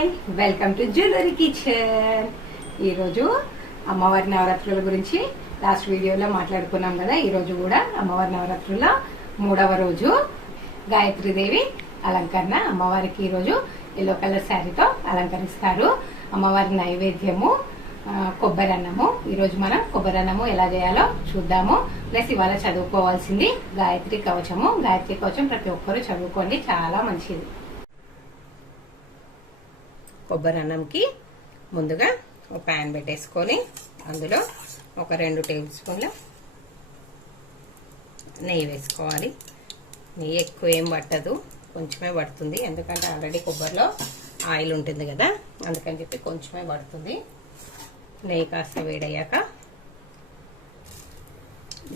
Hi welcome to jewellery kitchen. ఈరోజు అమ్మవారి నవరాత్రుల గురించి లాస్ట్ వీడియోలో మాట్లాడుకున్నాం కదా. ఈరోజు కూడా అమ్మవారి నవరాత్రుల 3వ రోజు గాయత్రీదేవి అలంకరణ. అమ్మవారికి ఈరోజు ఎల్లో కలర్ శారీతో అలంకరిస్తారు. అమ్మవారి నైవేద్యము కొబ్బరి అన్నము. ఈరోజు మనం కొబ్బరి అన్నము ఎలా చేయాలో చూద్దాము. ప్లస్ ఇవాళ చదువుకోవాల్సింది గాయత్రి కవచము. గాయత్రి కవచం ప్రతి ఒక్కరూ చదువుకోండి, చాలా మంచిది. కొబ్బరి అన్నంకి ముందుగా ఒక ప్యాన్ పెట్టేసుకొని అందులో ఒక 2 టేబుల్ స్పూన్ల నెయ్యి వేసుకోవాలి. నెయ్యి ఎక్కువ ఏం పట్టదు, కొంచెమే పడుతుంది. ఎందుకంటే ఆల్రెడీ కొబ్బరిలో ఆయిల్ ఉంటుంది కదా, అందుకని చెప్పి కొంచెమే పడుతుంది. నెయ్యి కాస్త వేడయ్యాక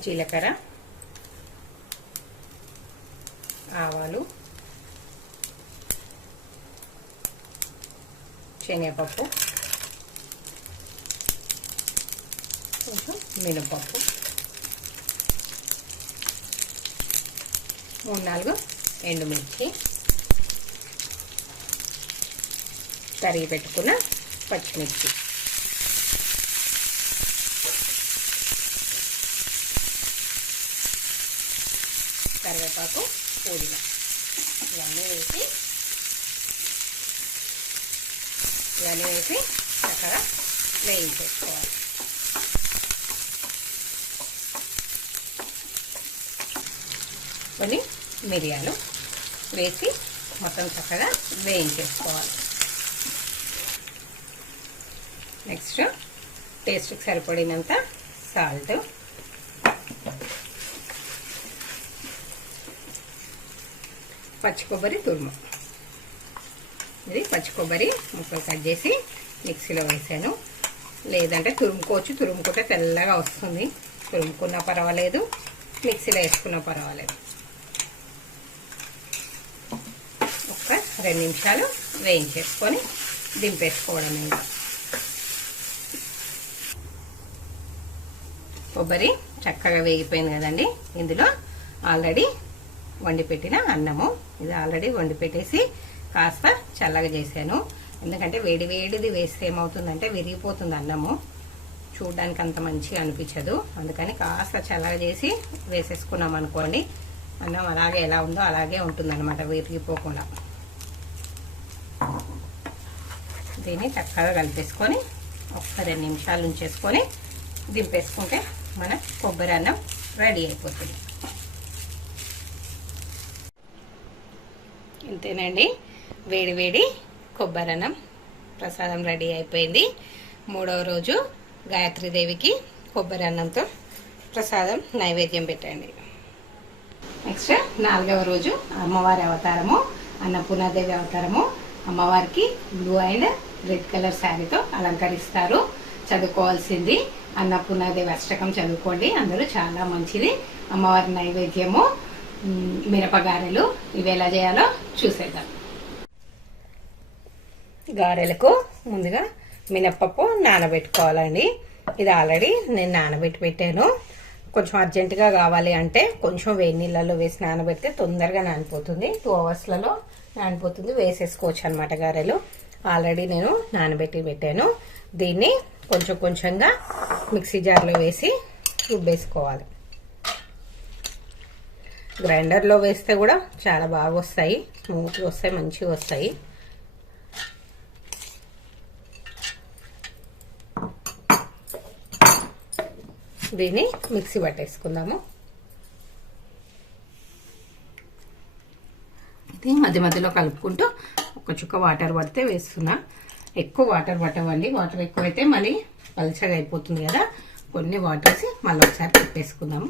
జీలకర్ర, ఆవాలు, శనగపప్పు, కొంచెం మినపప్పు, 3-4 ఎండుమిర్చి, తరిగి పెట్టుకున్న పచ్చిమిర్చి, కరివేపాకు, పుదీనా ఇవన్నీ వేసి చక్కగా వేయించేసుకోవాలి. కొన్ని మిరియాలు వేసి మొత్తం చక్కగా వేయించేసుకోవాలి. నెక్స్ట్ టేస్ట్కి సరిపడినంత సాల్ట్, పచ్చి కొబ్బరి తురుము. ఇది పచ్చి కొబ్బరి ముక్కలు కట్ చేసి మిక్సీలో వేసాను. లేదంటే తురుముకోవచ్చు, తురుముకుంటే తెల్లగా వస్తుంది. తురుముకున్నా పర్వాలేదు, మిక్సీలో వేసుకున్నా పర్వాలేదు. ఒక 2 నిమిషాలు వేయించేసుకొని దింపేసుకోవడం. ఇంకా కొబ్బరి చక్కగా వేగిపోయింది కదండి. ఇందులో ఆల్రెడీ వండి పెట్టిన అన్నము. ఇది ఆల్రెడీ వండి పెట్టేసి కాస్త చల్లగా చేశాను. ఎందుకంటే వేడి వేడిది వేస్తే ఏమవుతుందంటే విరిగిపోతుంది అన్నము, చూడడానికి అంత మంచిగా అనిపించదు. అందుకని కాస్త చల్లగా చేసి వేసేసుకున్నాం అనుకోండి, అన్నం అలాగే ఎలా ఉందో అలాగే ఉంటుందన్నమాట, విరిగిపోకుండా. దీన్ని చక్కగా కలిపేసుకొని ఒక 2 నిమిషాలు ఉంచేసుకొని దింపేసుకుంటే మన కొబ్బరి అన్నం రెడీ అయిపోతుంది. ఇంతేనండి, వేడి వేడి కొబ్బరి అన్నం ప్రసాదం రెడీ అయిపోయింది. 3వ రోజు గాయత్రీదేవికి కొబ్బరి అన్నంతో ప్రసాదం నైవేద్యం పెట్టండి. నెక్స్ట్ 4వ రోజు అమ్మవారి అవతారము, అన్నపూర్ణాదేవి అవతారము. అమ్మవారికి బ్లూ అండ్ రెడ్ కలర్ శారీతో అలంకరిస్తారు. చదువుకోవాల్సింది అన్నపూర్ణాదేవి అష్టకం చదువుకోండి అందరూ, చాలా మంచిది. అమ్మవారి నైవేద్యము మిరపగారెలు. ఇవి ఎలా చేయాలో చూసేద్దాం. గారెలకు ముందుగా మినపప్పు నానబెట్టుకోవాలండి. ఇది ఆల్రెడీ నేను నానబెట్టి పెట్టాను. కొంచెం అర్జెంటుగా కావాలి అంటే కొంచెం వేడి నీళ్ళలో వేసి నానబెడితే తొందరగా నానిపోతుంది. 2 అవర్స్లలో నానిపోతుంది. వేసేసుకోవచ్చు అనమాట గారెలు. ఆల్రెడీ నేను నానబెట్టి పెట్టాను. దీన్ని కొంచెం కొంచెంగా మిక్సీ జార్లో వేసి రుబ్బేసుకోవాలి. గ్రైండర్లో వేస్తే కూడా చాలా బాగా వస్తాయి, స్మూత్గా వస్తాయి, మంచిగా వస్తాయి. దీన్ని మిక్సీ పట్టేసుకుందాము. ఇది మధ్య మధ్యలో కలుపుకుంటూ ఒక చుక్క వాటర్ పడితే వేస్తున్నా. ఎక్కువ వాటర్ పట్టవండి, వాటర్ ఎక్కువైతే మళ్ళీ పల్చగా అయిపోతుంది కదా. కొన్ని వాటర్ వేసి మళ్ళీ ఒకసారి తిప్పేసుకుందాము.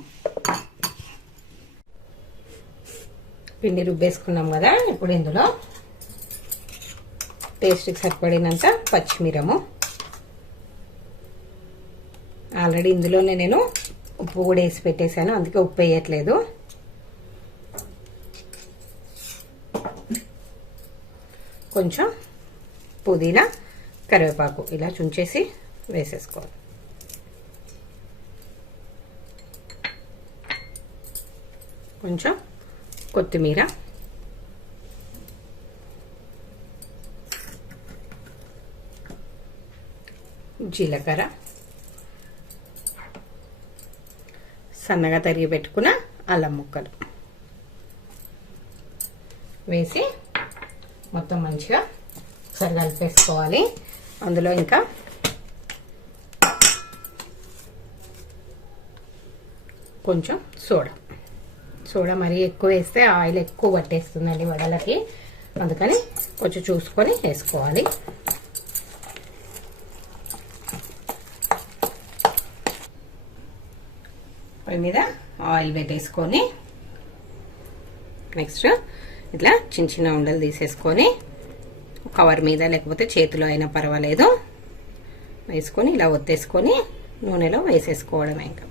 పిండి రుబ్బేసుకున్నాం కదా. ఇప్పుడు ఇందులో టేస్ట్కి సరిపడినంత పచ్చిమిరము. ఆల్రెడీ ఇందులోనే నేను ఉప్పు కూడా వేసి పెట్టేశాను, అందుకే ఉప్పు వేయట్లేదు. కొంచెం పుదీనా, కరివేపాకు ఇలా చుంచేసి వేసేసుకోవాలి. కొంచెం కొత్తిమీర, జీలకర్ర, సన్నగా తరిగి పెట్టుకున్న అల్లం ముక్కలు వేసి మొత్తం మంచిగా ఒకసారి కలిపేసుకోవాలి. అందులో ఇంకా కొంచెం సోడా మరీ ఎక్కువ వేస్తే ఆయిల్ ఎక్కువ పట్టేస్తుందండి వడలకి, అందుకని కొంచెం చూసుకొని వేసుకోవాలి. పొయ్యి మీద ఆయిల్ పెట్టేసుకొని నెక్స్ట్ ఇట్లా చిన్న చిన్న ఉండలు తీసేసుకొని కవర్ మీద లేకపోతే చేతిలో అయినా పర్వాలేదు వేసుకొని ఇలా ఒత్తేసుకొని నూనెలో వేసేసుకోవడమే. ఇంకా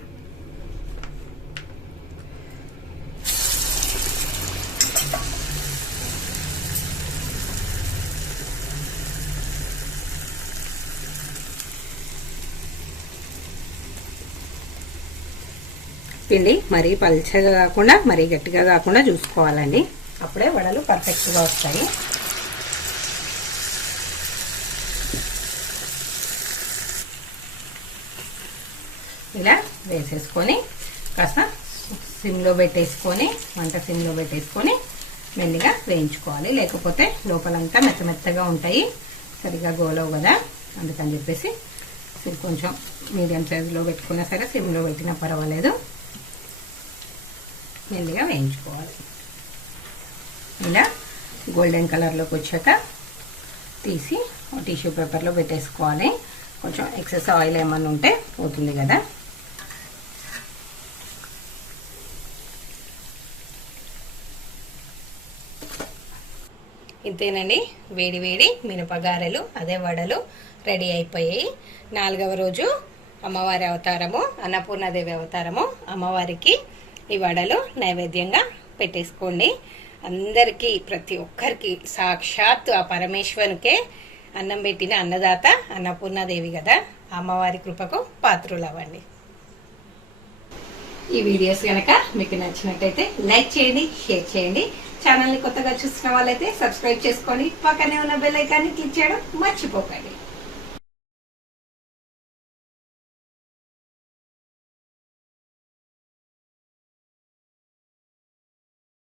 పిండి మరీ పల్చగా కాకుండా మరీ గట్టిగా కాకుండా చూసుకోవాలండి, అప్పుడే వడలు పర్ఫెక్ట్గా వస్తాయి. ఇలా వేసేసుకొని కాస్త సిమ్లో పెట్టేసుకొని మంట సిమ్లో పెట్టేసుకొని మెల్లిగా వేయించుకోవాలి, లేకపోతే లోపలంతా మెత్తగా ఉంటాయి, సరిగా గోలవు కదా. అందుకని చెప్పేసి కొంచెం మీడియం సైజులో పెట్టుకున్నా సరే సిమ్లో పెట్టినా పర్వాలేదు, మెల్లిగా వేయించుకోవాలి. ఇలా గోల్డెన్ కలర్లోకి వచ్చాక తీసి టిష్యూ పేపర్లో పెట్టేసుకోవాలి. కొంచెం ఎక్సెస్ ఆయిల్ ఏమన్నా ఉంటే పోతుంది కదా. ఇంతేనండి, వేడి వేడి మినపగారెలు అదే వడలు రెడీ అయిపోయాయి. 4వ రోజు అమ్మవారి అవతారము, అన్నపూర్ణాదేవి అవతారము, అమ్మవారికి ఈ వడలు నైవేద్యంగా పెట్టేసుకోండి. అందరికీ ప్రతి ఒక్కరికి సాక్షాత్తు ఆ పరమేశ్వరునికే అన్నం పెట్టిన అన్నదాత అన్నపూర్ణాదేవి కదా, అమ్మవారి కృపకు పాత్రులు అవ్వండి. ఈ వీడియోస్ కనుక మీకు నచ్చినట్టయితే లైక్ చేయండి, షేర్ చేయండి. ఛానల్ని కొత్తగా చూస్తున్న వాళ్ళైతే సబ్స్క్రైబ్ చేసుకోండి, పక్కనే ఉన్న బెల్ ఐకాన్ని క్లిక్ చేయడం మర్చిపోకండి.